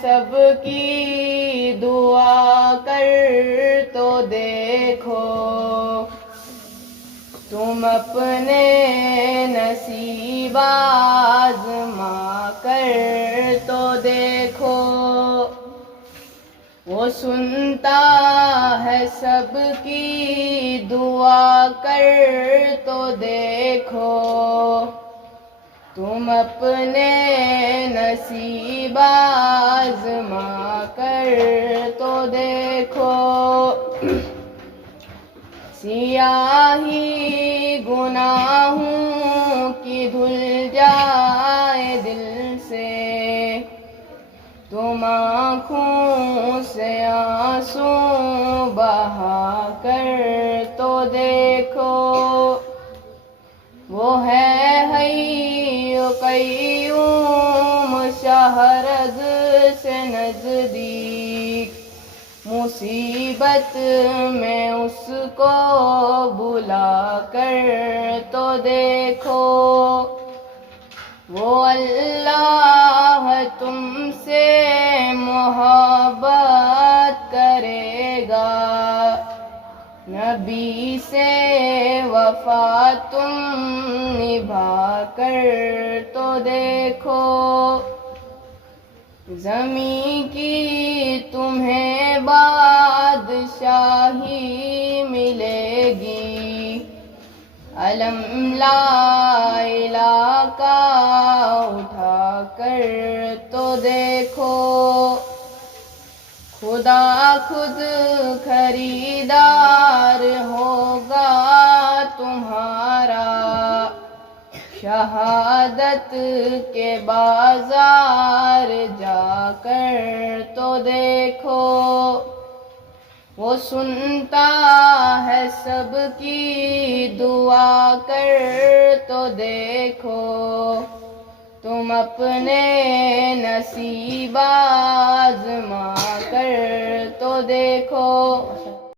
سب کی دعا کر تو دیکھو، تم اپنے نصیب آزما کر تو دیکھو۔ وہ سنتا ہے سب کی دعا کر تو دیکھو، تم اپنے نصیب آزما کر تو دیکھو۔ سیاہی گناہوں کی دھل جائے دل سے، تم آنکھوں سے آنسو بہا کر تو دیکھو۔ وہ ہے حی قیوم شہرز سے نزدیک، مصیبت میں اس کو بلا کر تو دیکھو۔ وہ اللہ تم سے محبت کرے گا، نبی سے وفا تم نبھا کر تو دیکھو۔ زمین کی تمہیں بادشاہی ملے گی، علم لا الہ کا اٹھا کر تو دیکھو۔ خدا خود خریدار ہوگا تمہارا، شہادت کے بازار جا کر تو دیکھو۔ وہ سنتا ہے سب کی دعا کر تو دیکھو، تم اپنے نصیب